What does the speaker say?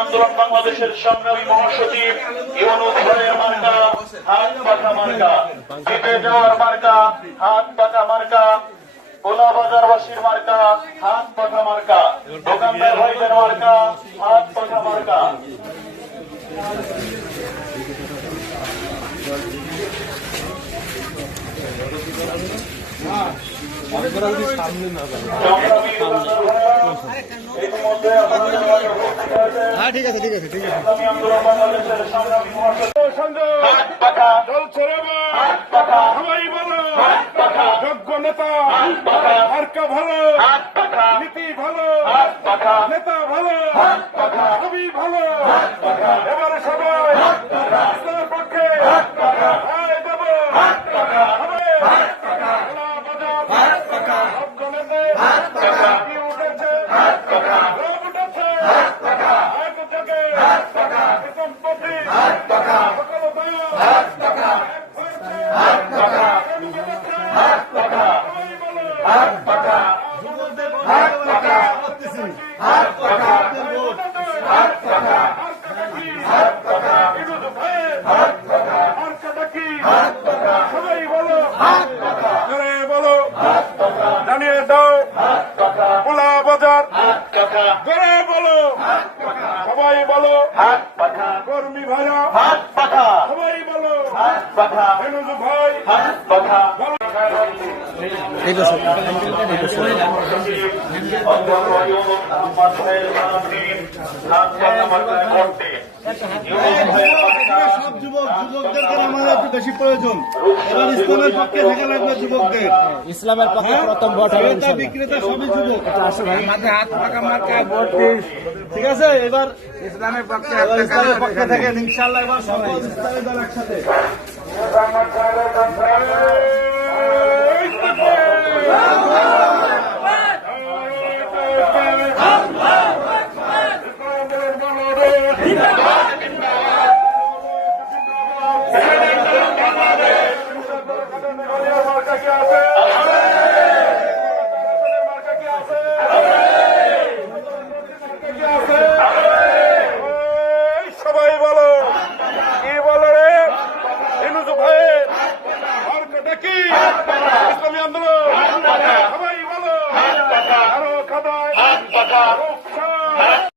আন্দোলন বাংলাদেশের সংগ্রামী মহাসচিব ইউনুস ভাইয়ের হাত পাখা মার্কা। জিতে হাত পাখা মার্কা। কোলা বাজারবাসীর মার্কা, হাত পাখা মার্কা। দোকানদার ভাইদের মার্কা, হাত পাখা মার্কা। Thank you. হ্যাঁ ঠিক আছে ঠিক আছে ঠিক আছে যোগ্য নেতা পাখা। ভালো নীতি ভালো নেতা ভালো পাখা সবই ভালো পক্ষে দেব হবে। খোলা বাজার, যোগ্য নেতা, কি উঠেছে? লোক উঠেছে। এক থেকে সম্পত্তি, সকল দাম, এক হয়েছে। সবাই বলো। সবাই বলো আরে বলো জানিয়ে দাও পোলা বাজার পাখা বলো সবাই বলো হাত পাখা কর্মী ভাইরা হাত পাখা সবাই বলো হাত পাখা ভাই হাত পাখা ঠিক আছে ঠিক আছে সব যুবক যুবকদেরকে আমাদের একটু বেশি প্রয়োজন। এবার ইসলামের পক্ষে থাকা লাগবে যুবকদের। ইসলামের পক্ষে প্রথম ভোট হবে বিক্রেতা সবই যুবক। মাঝে হাত পাকা মার্কা ভোট দিস। ঠিক আছে? এবার ইসলামের পক্ষে ইসলামের পক্ষে থাকেন। ইনশাল্লাহ এবার সকল ইসলামী দল একসাথে। Obrigado.